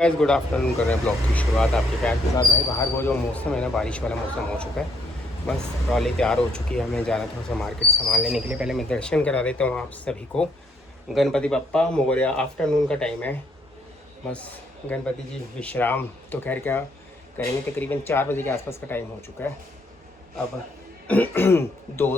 Guys good afternoon कर रहे हैं ब्लॉग की शुरुआत आपके प्यार के साथ। भाई बाहर वो जो मौसम है ना, बारिश वाला मौसम हो चुका है। बस ट्रॉली तैयार हो चुकी है, हमें जाना थोड़ा सा मार्केट सामान लेने के लिए। पहले मैं दर्शन करा देता हूँ आप सभी को। गणपति बप्पा मोरया। आफ्टरनून का टाइम है, बस गणपति जी विश्राम तो खैर क्या करेंगे, तकरीबन 4 बजे के आसपास का टाइम हो चुका है। अब 2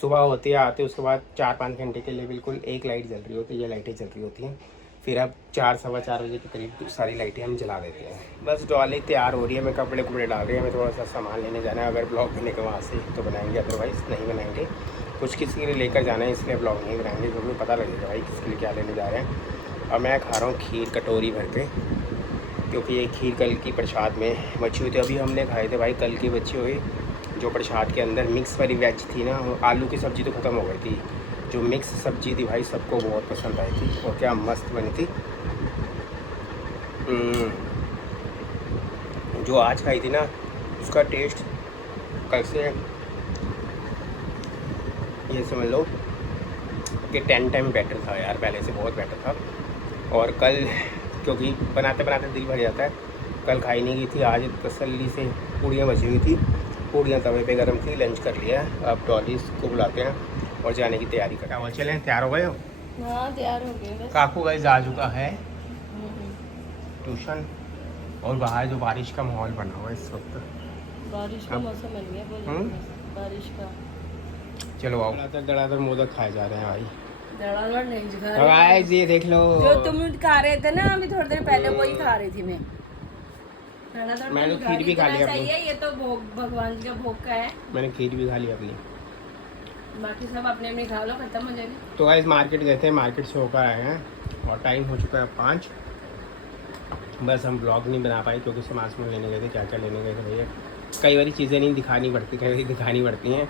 सुबह होती है, आते उसके बाद 4-5 घंटे के लिए बिल्कुल एक लाइट जल रही होती है, ये लाइटें जल रही होती हैं। फिर अब 4-4:15 बजे के करीब सारी लाइटें हम जला देते हैं। बस डॉली तैयार हो रही है, मैं कपड़े कुपड़े डाल रही है, हमें थोड़ा सा सामान लेने जाना है। अगर ब्लॉग बने के वहाँ से तो बनाएंगे, अदरवाइज़ नहीं बनाएंगे। कुछ किसी के लिए लेकर जाना है, इसलिए ब्लॉग नहीं बनाएंगे, क्योंकि पता लगेगा भाई किसके लिए क्या लेने जा रहे हैं। अब मैं खा रहा हूँ खीर कटोरी भर के, क्योंकि ये खीर कल की प्रसाद में बची हुई थी। अभी हमने खाए थे भाई कल की बची हुई जो प्रसाद के अंदर मिक्स वाली वेज थी ना, आलू की सब्ज़ी तो ख़त्म हो गई थी। जो मिक्स सब्ज़ी थी भाई सबको बहुत पसंद आई थी और क्या मस्त बनी थी। जो आज खाई थी ना उसका टेस्ट कल से ये समझ लो कि 10 टाइम बेटर था यार, पहले से बहुत बेटर था। और कल क्योंकि बनाते बनाते दिल भर जाता है, कल खाई नहीं गई थी, आज तसल्ली से पूड़ियाँ बची हुई थी, पूड़ियाँ तवे पे गर्म थी, लंच कर लिया। अब डॉलीज को बुलाते हैं और जाने की तैयारी कर रहे हैं। चलें, तैयार हो गए हो? हाँ तैयार हो गए बस। काकू गाइस आ चुका है ट्यूशन, और बाहर जो बारिश का माहौल बना हुआ है इस वक्त। बारिश का मौसम बन गया, बोलो बारिश का। चलो आओ, दड़ादड़ मोदक खाए जा रहे हैं भाई। दड़ादड़ नहीं खा तो गाइस ये देख लो, जो तुम खा रहे थे ना अभी थोड़ी देर पहले, वही खा रही थी मैं। दड़ादड़ मैंने खीर भी खा ली अपनी। ये तो भोग, भगवान जी का भोग का है। मैंने खीर भी खा ली अपनी, बाकी सब अपने अपने खा लो, खत्म हो जाएगी। तो गाइस मार्केट गए थे, मार्केट से होकर आए हैं और टाइम हो चुका है 5। बस हम ब्लॉग नहीं बना पाए क्योंकि सामान में लेने गए थे। क्या क्या लेने गए थे भैया, कई बारी चीज़ें नहीं दिखानी पड़ती, कई बारी दिखानी पड़ती हैं।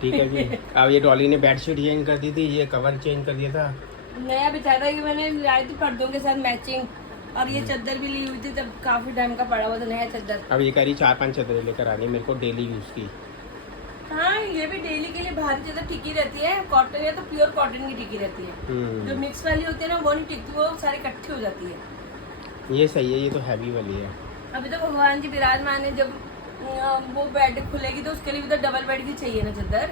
ठीक है जी। अब ये डॉली ने बेडशीट चेंज कर दी थी, ये कवर चेंज कर दिया था, नया बिछा था कि मैंने लाई थी पर्दों के साथ मैचिंग, और ये चादर भी ली हुई थी, तब काफी टाइम का पड़ा हुआ था नया चादर। अब ये कह रही 4-5 चादरें लेकर आनी है मेरे को डेली यूज़ की। हाँ ये भी डेली के लिए भारी चादर टिकी रहती है, कॉटन है तो प्योर कॉटन की टिकी रहती है। जो मिक्स वाली होती है ना वो नहीं टिकती, वो सारी इकट्ठी हो जाती है। ये सही है, ये तो हैवी वाली है। अभी तो भगवान जी विराजमान है, जब वो बेड खुलेगी तो उसके लिए भी तो डबल बेड की चाहिए ना चादर।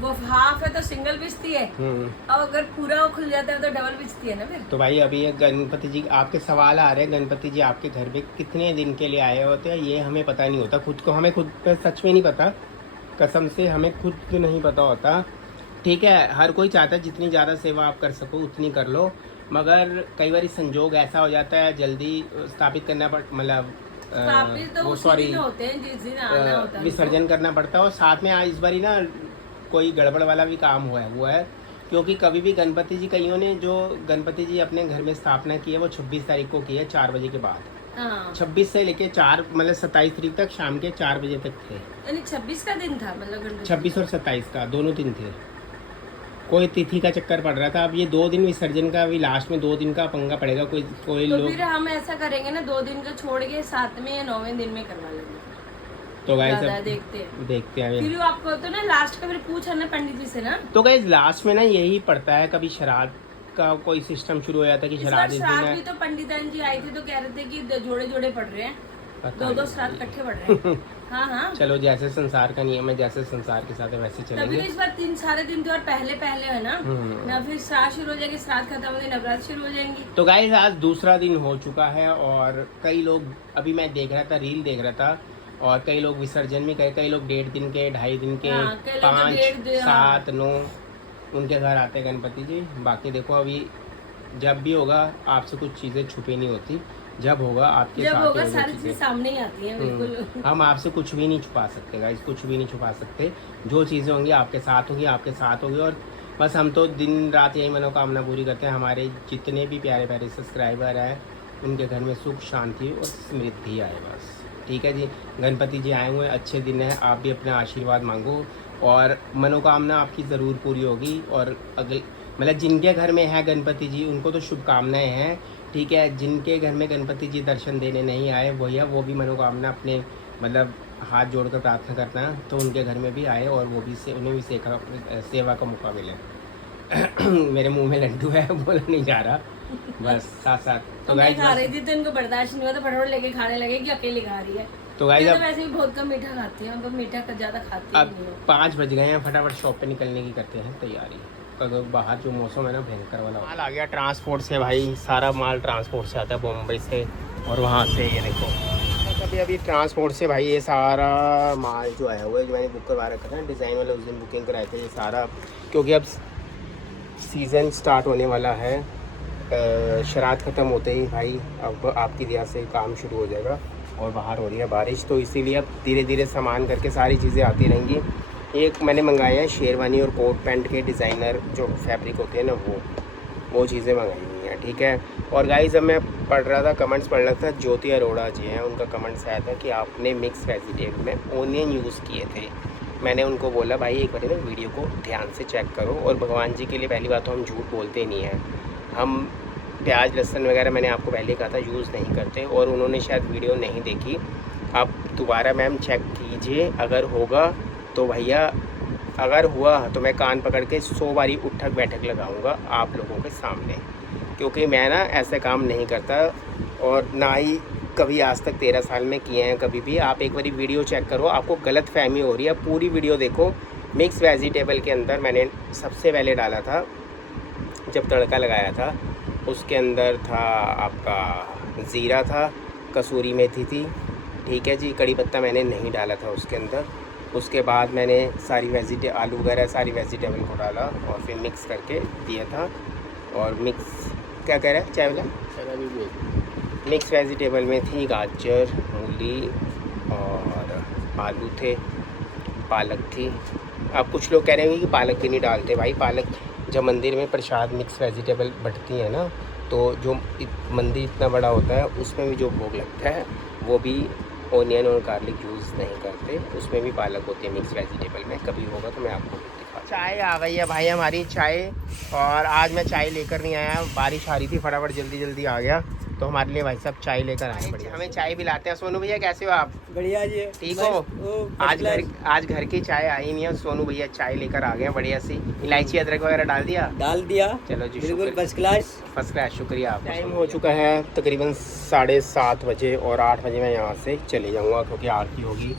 वो हाफ है तो सिंगल बिछती है, और अगर पूरा वो खुल जाता है तो डबल बिछती है ना फिर। तो भाई अभी ये गणपति जी आपके सवाल आ रहे हैं, गणपति जी आपके घर पे कितने दिन के लिए आए होते हैं ये हमें पता नहीं होता, खुद को हमें खुद पे सच में नहीं पता, कसम से हमें खुद को नहीं पता होता। ठीक है, हर कोई चाहता है जितनी ज़्यादा सेवा आप कर सको उतनी कर लो, मगर कई बार संजोग ऐसा हो जाता है जल्दी स्थापित करना पड़, मतलब वो सॉरी विसर्जन करना पड़ता है। और साथ में इस बार ना कोई गड़बड़ वाला भी काम हुआ है, क्योंकि कभी भी गणपति जी, कईयों ने जो गणपति जी अपने घर में स्थापना की है वो 26 तारीख को की है 4 बजे के बाद। 26 से लेके 4 मतलब 27 तारीख तक शाम के 4 बजे तक थे, यानी 26 का दिन था, मतलब 26 और 27 का दोनों दिन थे। कोई तिथि का चक्कर पड़ रहा था। अब ये 2 दिन विसर्जन का, अभी लास्ट में 2 दिन का पंगा पड़ेगा। कोई तो लोग, फिर हम ऐसा करेंगे ना, 2 दिन का छोड़ के 7वें या 9वें दिन में करवा लेंगे। तो गाइस देखते हैं फिर आपको तो ना लास्ट का फिर पूछा ना पंडित जी से ना, तो गाइस लास्ट में ना यही पड़ता है, कभी श्राद्ध का कोई सिस्टम शुरू हो जाता है कि श्राद्ध भी तो पंडितान जी आए थे तो कह रहे थे कि जोड़े जोड़े पड़ रहे हैं, 2 श्राद्ध इकट्ठे पड़ रहे हैं। हाँ चलो, जैसे संसार का नियम है, जैसे संसार के साथ है वैसे चलेंगे। तभी इस बार 3 सारे दिन त्योहार पहले है ना फिर श्राद्ध शुरू हो जाएगी, श्राद्ध खत्म हो जाएगी, नवरात्र शुरू हो जाएंगी। तो गाइस आज दूसरा दिन हो चुका है और कई लोग, अभी मैं देख रहा था, रील देख रहा था, और कई लोग विसर्जन में गए, कई लोग 1.5 दिन के, 2.5 दिन के, 5, 7, 9 उनके घर आते हैं गणपति जी। बाकी देखो अभी जब भी होगा आपसे कुछ चीज़ें छुपी नहीं होती, जब होगा आपके जब साथ होगा सारी चीज़ सामने ही आती है। बिल्कुल हम आपसे कुछ भी नहीं छुपा सकते गाइस, कुछ भी नहीं छुपा सकते। जो चीज़ें होंगी आपके साथ होगी, आपके साथ होगी। और बस हम तो दिन रात यही मनोकामना पूरी करते हैं, हमारे जितने भी प्यारे प्यारे सब्सक्राइबर हैं उनके घर में सुख शांति और समृद्धि आए बस। ठीक है जी, गणपति जी आए हुए अच्छे दिन है, आप भी अपना आशीर्वाद मांगो और मनोकामना आपकी ज़रूर पूरी होगी। और अगले मतलब जिनके घर में है गणपति जी उनको तो शुभकामनाएं हैं। ठीक है, जिनके घर में गणपति जी दर्शन देने नहीं आए भैया, वो भी मनोकामना अपने मतलब हाथ जोड़कर प्रार्थना करना है तो उनके घर में भी आए और वो भी उन्हें भी सेवा का मौका मिले। मेरे मुंह में लड्डू है, बोला नहीं जा रहा। बस साथ साथ। तो मैं गाइस खा रही थी तो इनको बर्दाश्त नहीं हुआ तो फटाफट लेके खाने लगे कि अकेले खा रही है। तो गाइस मैं अब तो वैसे भी बहुत कम मीठा खाती हूँ, तो मीठा ज्यादा खाती अब नहीं हूँ। 5 बज गए हैं, फटाफट शॉप पे निकलने की करते हैं तैयारी। अगर बाहर जो मौसम है ना भयंकर वाला, माल आ गया ट्रांसपोर्ट से भाई, सारा माल ट्रांसपोर्ट से आता है बॉम्बे से और वहाँ से। ये देखो अभी ट्रांसपोर्ट से भाई ये सारा माल जो आया हुआ है, जो मैंने बुक करवा रखा था ना डिज़ाइन वाला, उस दिन बुकिंग कराए थे ये सारा, क्योंकि अब सीज़न स्टार्ट होने वाला है। शरात ख़त्म होते ही भाई अब आपकी दिया से काम शुरू हो जाएगा और बाहर हो रही है बारिश, तो इसीलिए अब धीरे धीरे सामान करके सारी चीज़ें आती रहेंगी। एक मैंने मंगाया है शेरवानी और कोट पैंट के डिज़ाइनर जो फैब्रिक होते हैं ना, वो चीज़ें मंगाई हुई हैं, ठीक है। और गाइस अब मैं पढ़ रहा था, कमेंट्स पढ़ रहा था, ज्योति अरोड़ा जी हैं, उनका कमेंट्स आया था कि आपने मिक्स वेजिटेबल में ओनियन यूज़ किए थे। मैंने उनको बोला भाई एक बार ना वीडियो को ध्यान से चेक करो, और भगवान जी के लिए पहली बात तो हम झूठ बोलते नहीं हैं, हम प्याज लहसुन वगैरह मैंने आपको पहले कहा था यूज़ नहीं करते, और उन्होंने शायद वीडियो नहीं देखी। आप दोबारा मैम चेक कीजिए, अगर होगा तो भैया, अगर हुआ तो मैं कान पकड़ के 100 बारी उठक बैठक लगाऊंगा आप लोगों के सामने, क्योंकि मैं ना ऐसे काम नहीं करता और ना ही कभी आज तक 13 साल में किए हैं कभी भी। आप एक बारी वीडियो चेक करो, आपको गलत फहमी हो रही है, पूरी वीडियो देखो। मिक्स वेजिटेबल के अंदर मैंने सबसे पहले डाला था जब तड़का लगाया था, उसके अंदर था आपका ज़ीरा था, कसूरी मेथी थी, ठीक है जी, कड़ी पत्ता मैंने नहीं डाला था उसके अंदर। उसके बाद मैंने सारी आलू वगैरह सारी वेजिटेबल को डाला और फिर मिक्स करके दिया था। और मिक्स क्या कह रहा है चाय वाला, मिक्स वेजिटेबल में थी गाजर, मूली और आलू थे, पालक थी। अब कुछ लोग कह रहे हैं कि पालक भी नहीं डालते, भाई पालक जब मंदिर में प्रसाद मिक्स वेजिटेबल बंटती है ना, तो जो मंदिर इतना बड़ा होता है उसमें भी जो भोग लगता है वो भी ओनियन और गार्लिक यूज़ नहीं करते, उसमें भी पालक होती है मिक्स वेजिटेबल में। कभी होगा तो मैं आपको दिखा। चाय आ गई है भाई हमारी चाय, और आज मैं चाय लेकर नहीं आया, बारिश आ रही थी, फटाफट जल्दी जल्दी आ गया, तो हमारे लिए भाई साहब चाय लेकर आए। बढ़िया, हमें चाय भी लाते हैं। सोनू भैया कैसे हो आप? बढ़िया जी, ठीक हो? आज घर की चाय आई नहीं है, सोनू भैया चाय लेकर आ गए हैं बढ़िया सी। इलायची अदरक वगैरह डाल दिया। चलो जी, बिल्कुल फर्स्ट क्लास। शुक्रिया आप। टाइम हो चुका है तकरीबन 7:30 बजे, और 8 बजे मैं यहाँ से चले जाऊँगा, क्योंकि आरती होगी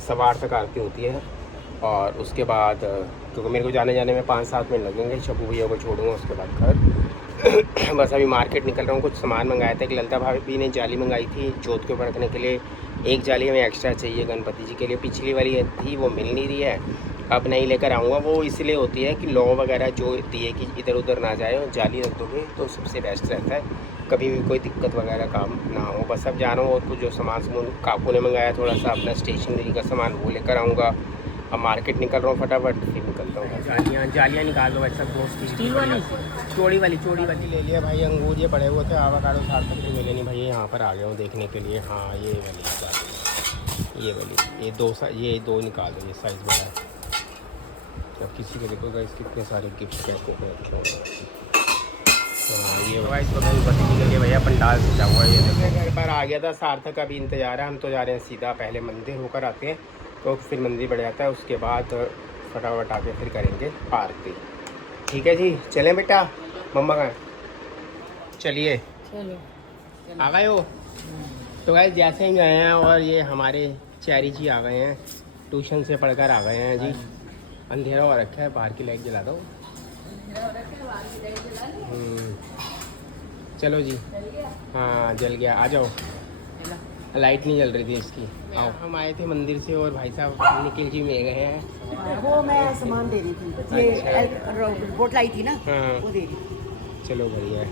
8:15 तक आरती होती है। और उसके बाद क्योंकि मेरे को जाने में 5-7 मिनट लगेंगे, शब्बू भैया को छोड़ूंगा, उसके बाद घर। बस अभी मार्केट निकल रहा हूँ, कुछ सामान मंगाया था। एक ललिता भाभी ने जाली मंगाई थी जोत के ऊपर रखने के लिए, एक जाली हमें एक्स्ट्रा चाहिए गणपति जी के लिए, पिछली वाली थी वो मिल नहीं रही है, अब नहीं लेकर आऊँगा। वो इसलिए होती है कि लौ वगैरह जो दिए कि इधर उधर ना जाए, और जाली रख दोगे तो सबसे बेस्ट रहता है, कभी भी कोई दिक्कत वगैरह काम ना हो। बस अब जा रहा हूँ, और कुछ जो सामान काकू ने मंगाया थोड़ा सा अपना स्टेशनरी का सामान वो लेकर आऊँगा। अब मार्केट निकल रहा हूँ, फटाफट फिर निकलता हूँ। जालियाँ निकाल दो वैसा, स्टील वाली चौड़ी वाली ले लिया भाई। अंगूर ये पड़े हुए थे, आवाकाडो साथ तक मिले नहीं भाई, यहाँ पर आ गया हूँ देखने के लिए। हाँ ये वाली ये दो निकाल दो, ये साइज़ बड़ा है। अब किसी को देखो गाइस कितने सारे गिफ्ट कैसे रखे हुए। हाँ ये वाइस गणपति जी के लिए भैया पंडाल सजा हुआ है। ये देखो घर पर आ गया था सार्थक, अभी इंतजार है। हम तो जा रहे हैं सीधा, पहले मंदिर होकर आते हैं, तो फिर मंदिर बढ़ जाता है, उसके बाद फटाफट आके फिर करेंगे आरती। ठीक है जी, चलें बेटा, मम्मा का चलिए आ गए हो। तो गाइस जैसे ही गए हैं, और ये हमारे चैरी जी आ गए हैं, ट्यूशन से पढ़कर आ गए हैं जी। अंधेरा हो रखा है, बाहर की लाइट जला दो। चलो जी, हाँ जल गया, आ जाओ। लाइट नहीं जल रही थी इसकी। आओ, हम आए थे मंदिर से, और भाई साहब निखिल जी में गए हैं, वो मैं सामान दे रही थी, ये रिपोर्ट लाई थी ना, वो दे रही। चलो बढ़िया है।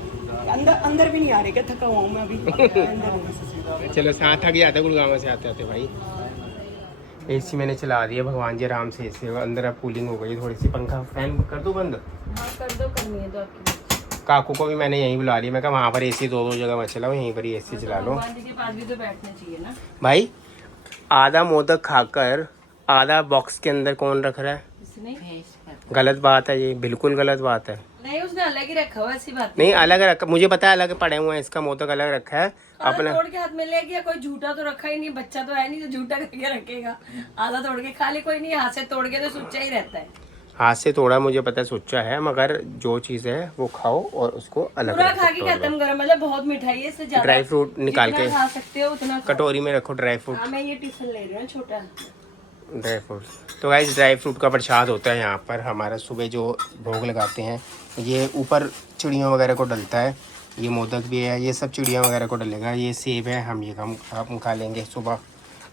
अंदर भी नहीं आ रही, क्या थका हुआ हूँ मैं अभी। चलो साथ थक जाता गुड़गांव से आते आते भाई। एसी मैंने चला दिया, भगवान जी आराम से एसी अंदर। अब कूलिंग हो गई थोड़ी सी, पंखा फैन कर दो बंद। हाँ कर दो, करनी है तो आपकी। काकू को भी मैंने यहीं बुला लिया, मैं कहा वहाँ पर एसी दो जगह मत चलाओ, यहीं पर ही एसी चला लो। भगवान जी के पास भी तो बैठना चाहिए ना भाई। आधा मोदक खाकर आधा बॉक्स के अंदर कौन रख रहा है? गलत बात है ये, बिल्कुल गलत बात है। नहीं उसने अलग ही रखा हुआ, ऐसी बात नहीं अलग रखा, मुझे पता है अलग पड़े हुए हैं, इसका मोदक अलग रखा है अपना। तोड़ के हाथ में ले गया, कोई झूठा तो रखा ही नहीं, बच्चा तो है नहीं जो झूठा करके रखेगा। आधा तोड़ के खा ले, कोई नहीं, हाथ से तोड़ के तो सुच्चा ही रहता है। हाथ से तोड़ा मुझे पता सोचा है, मगर जो चीज़ है वो खाओ और उसको अलग पूरा रख खा के सकते हो खत्म करो, मतलब बहुत मिठाई है, इससे ज्यादा ड्राई फ्रूट निकाल के खा सकते हो उतना खाओ। कटोरी में रखो ड्राई फ्रूट। हाँ, मैं ये टिफिन ले रही हूँ छोटा ड्राई फ्रूट। तो गाइस ड्राई फ्रूट का प्रसाद होता है यहाँ पर हमारा, सुबह जो भोग लगाते हैं। ये ऊपर चिड़ियों वगैरह को डलता है, ये मोदक भी है, ये सब चिड़िया वगैरह को डलेगा। ये सेब है, हम खा लेंगे सुबह,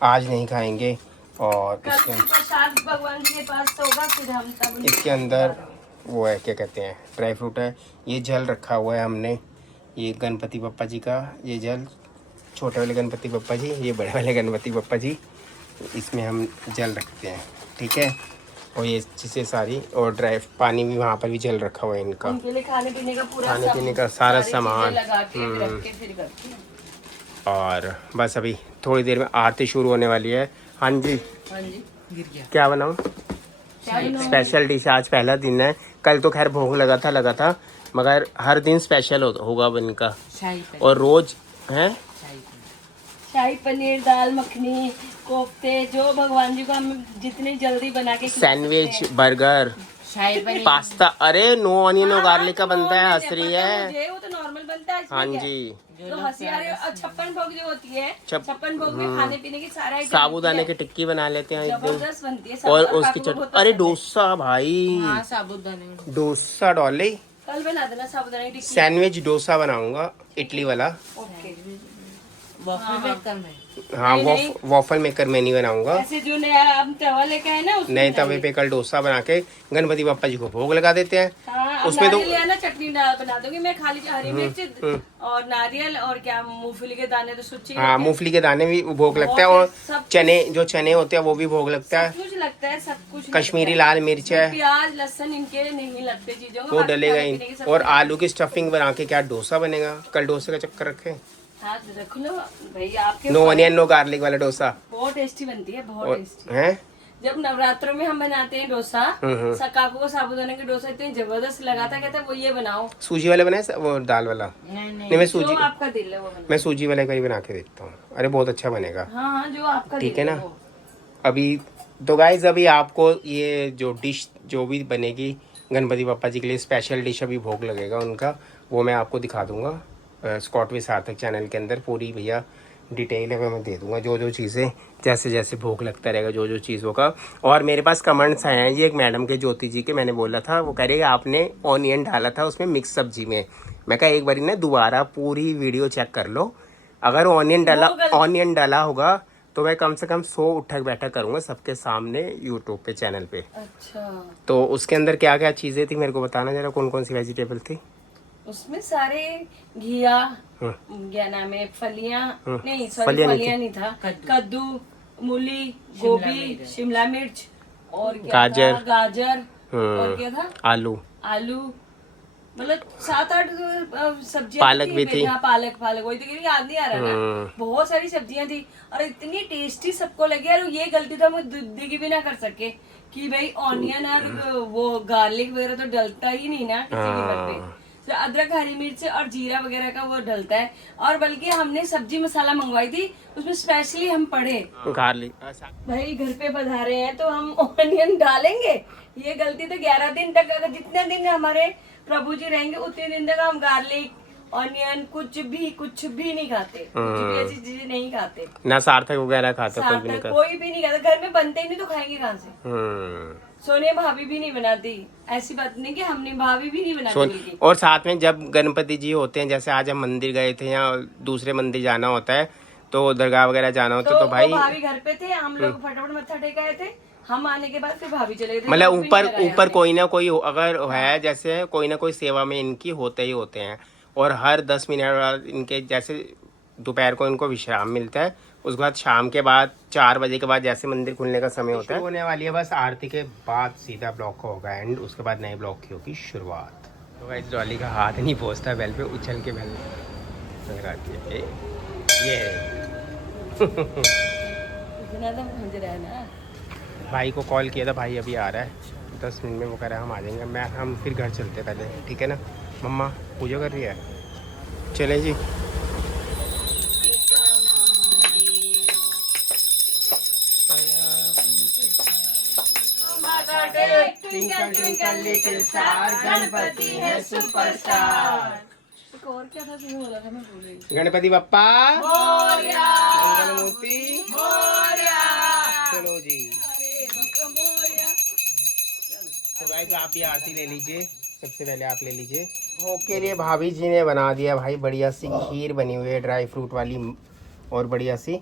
आज नहीं खाएंगे। और प्रसाद भगवान जी के पास होगा, फिर हम तब इसके अंदर वो है, क्या कहते हैं, ड्राई फ्रूट है। ये जल रखा हुआ है हमने, ये गणपति बप्पा जी का ये जल, छोटे वाले गणपति बप्पा जी, ये बड़े वाले गणपति बप्पा जी, इसमें हम जल रखते हैं, ठीक है। और ये चीज़ें सारी, और ड्राई पानी भी वहाँ पर भी जल रखा हुआ है इनका, उनके लिए खाने पीने का पूरा खाने पीने का सारा सामान लगा के रख के फिर करते हैं। और बस अभी थोड़ी देर में आरती शुरू होने वाली है। हाँ जी, हाँ जी, क्या बनाऊँ? स्पेशल डिश, आज पहला दिन है, कल तो खैर भोग लगा था, मगर हर दिन स्पेशल होगा इनका। और रोज है शाही पनीर, दाल मखनी, कोफ्ते, जो भगवान जी को हम जितनी जल्दी बना के सैंडविच, बर्गर, पास्ता। अरे नो ऑनियन नो गार्लिक का बनता है, हंस रही है। वो तो नॉर्मल बनता है। हाँ जी, तो हंसी आ रही है। और 56 भोग जो होती है, 56 भोग में खाने पीने की सारा साबूदाने की टिक्की बना लेते हैं एक दिन, जबरदस्त बनती है। और उसकी चटनी। अरे डोसा भाई, साबूदाने डोसा डॉले, कल बना देना साबूदाने की टिक्की। सैंडविच डोसा बनाऊंगा, इडली वाला। ओके, हाँ, वॉफल मेकर में नहीं बनाऊंगा। ऐसे जो नया हम तवा लेके आए ना, नए तवे पे कल डोसा बना के गणपति बप्पा जी को भोग लगा देते हैं। हाँ, उसमें तो ना चटनी बना दूंगी मैं, खाली हरी मिर्च और नारियल और क्या मूंगफली के दाने तो सुच्ची। हाँ, मूंगफली के दाने भी भोग लगता है, और चने होते हैं वो भी भोग लगता है। कुछ लगता है, सब कुछ। कश्मीरी लाल मिर्च है, प्याज लहसुन इनके नहीं लगते चीजों को, वो डलेगा ही। और आलू की स्टफिंग बना के क्या डोसा बनेगा, कल डोसे का चक्कर रखे। हाँ, रख लो भाई, आपके नो ऑनियन नो गार्लिक वाला डोसा बहुत टेस्टी बनती है, बहुत टेस्टी है। जब नवरात्रों में हम बनाते हैं डोसा, काकू को साबूदाने का डोसा इतनी जबरदस्त लगाता, कहता वो ये बनाओ। सूजी वाला बनाए वो दाल वाला? नहीं, मैं सूजी, आपका दिल है वो मैं सूजी वाले का ही बना के देखता हूँ। अरे बहुत अच्छा बनेगा। हाँ, जो आपका ठीक है ना। अभी तो गाइज, अभी आपको ये जो डिश जो भी बनेगी गणपति बप्पा जी के लिए स्पेशल डिश, अभी भोग लगेगा उनका, वो मैं आपको दिखा दूंगा स्कॉट विद सार्थक चैनल के अंदर। पूरी भैया डिटेल है मैं दे दूंगा, जो जो चीज़ें जैसे जैसे भोग लगता रहेगा, जो जो चीज़ होगा। और मेरे पास कमेंट्स आए हैं जी, एक मैडम के, ज्योति जी के, मैंने बोला था, वो कह रही है आपने ऑनियन डाला था उसमें मिक्स सब्जी में। मैं कहा एक बारी ना दोबारा पूरी वीडियो चेक कर लो, अगर ऑनियन डाला होगा तो मैं कम से कम 100 उठक बैठक करूँगा सबके सामने यूट्यूब पे, चैनल पे। अच्छा, तो उसके अंदर क्या क्या चीज़ें थी मेरे को बताना जरा, कौन कौन सी वेजिटेबल थी उसमें? सारे घिया, क्या नाम है, फलियां नहीं, सॉरी फलियां नहीं था, कद्दू, मूली, गोभी, शिमला मिर्च, और क्या था, गाजर, और क्या था, आलू, मतलब 7-8 सब्जियां, पालक भी थी। हाँ, पालक वही तो याद नहीं आ रहा ना। बहुत सारी सब्जियां थी और इतनी टेस्टी सबको लगी। और ये गलती तो हम दूधी की भी ना कर सके कि भाई ऑनियन और वो गार्लिक वगैरह तो डलता ही नहीं ना किसी कीमत पे। तो अदरक, हरी मिर्च और जीरा वगैरह का वो डलता है। और बल्कि हमने सब्जी मसाला मंगवाई थी, उसमें स्पेशली हम पढ़े गार्लिक, भाई घर पे पधारे हैं तो हम ऑनियन डालेंगे। ये गलती तो 11 दिन तक, अगर जितने दिन हमारे प्रभु जी रहेंगे उतने दिन तक हम गार्लिक, ऑनियन कुछ भी नहीं खाते, कुछ भी ऐसी चीजें नहीं खाते ना। सार्थक वगैरह खाता कोई भी नहीं खाता, घर में बनते ही नहीं तो खाएंगे कहाँ से। सोनिया भाभी भी नहीं बनाती, ऐसी बात नहीं कि हमने, भाभी भी नहीं बनाती। और साथ में जब गणपति जी होते हैं, जैसे आज हम मंदिर गए थे या दूसरे मंदिर जाना होता है, तो दरगाह वगैरह जाना होता है, तो भाई भाभी घर पे थे, हम लोग फटाफट मत्था टेका आए थे, हम आने के बाद फिर भाभी चले गए। मतलब ऊपर कोई ना कोई अगर है, जैसे कोई ना कोई सेवा में इनकी होते ही होते हैं। और हर 10 मिनट बाद इनके, जैसे दोपहर को इनको विश्राम मिलता है, उसके बाद शाम के बाद 4 बजे के बाद जैसे मंदिर खुलने का समय होता है, होने वाली है बस आरती के बाद सीधा ब्लॉग का होगा एंड, उसके बाद नए ब्लॉग की होगी शुरुआत। तो गाइस डॉली का हाथ नहीं पहुंचता बेल पे, उछल के बेल लगाती है ये इतना तो मुझे रहना। भाई को कॉल किया था, भाई अभी आ रहा है 10 मिनट में, वो कह रहा है हम आ जाएंगे। हम फिर घर चलते पहले, ठीक है ना। मम्मा पूजा कर रही है, चले जी। Twinkle twinkle little star, Ganpati है सुपरस्टार। एक और क्या था तुम्हें बोला था, मैं भूल गई। गणपति बप्पा मोरया, मंगल मूर्ति मोरया। चलो जी, अरे बप्पा मोरया। तो गाइस आप भी आरती ले लीजिए, सबसे पहले आप ले लीजिए। भोग के लिए भाभी जी ने बना दिया भाई बढ़िया सी खीर बनी हुई है ड्राई फ्रूट वाली और बढ़िया सी।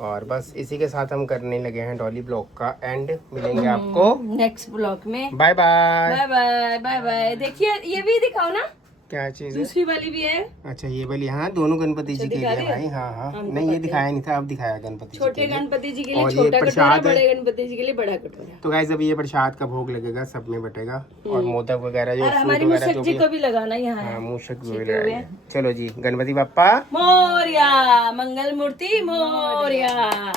और बस इसी के साथ हम करने लगे हैं डॉली ब्लॉग का एंड। मिलेंगे आपको नेक्स्ट ब्लॉग में। Bye bye. Bye bye bye bye. देखिए ये भी दिखाओ ना, क्या चीज है? दूसरी वाली भी है। अच्छा ये वाली, हाँ दोनों गणपति जी के दिखा लिए दिया? भाई। हाँ हाँ हमको नहीं ये पता दिखाया नहीं था, अब दिखाया गणपति जी छोटे के लिए। गणपति जी के और लिए ये छोटा कटोरा, प्रसाद है। बड़े गणपति जी के लिए बड़ा कटोरा। तो गाइस अभी ये प्रसाद का भोग लगेगा, सब में बटेगा। और मोदक वगैरह जो और फ्रूट हमारी वगैरह मूषक जो जी भी को भी लगाना यहाँ हाँ है। मूषक भी छिपे हुए। लगाएंगे। चलो जी, गणपति बप्पा मोरया, मंगल मूर्ति मोरया।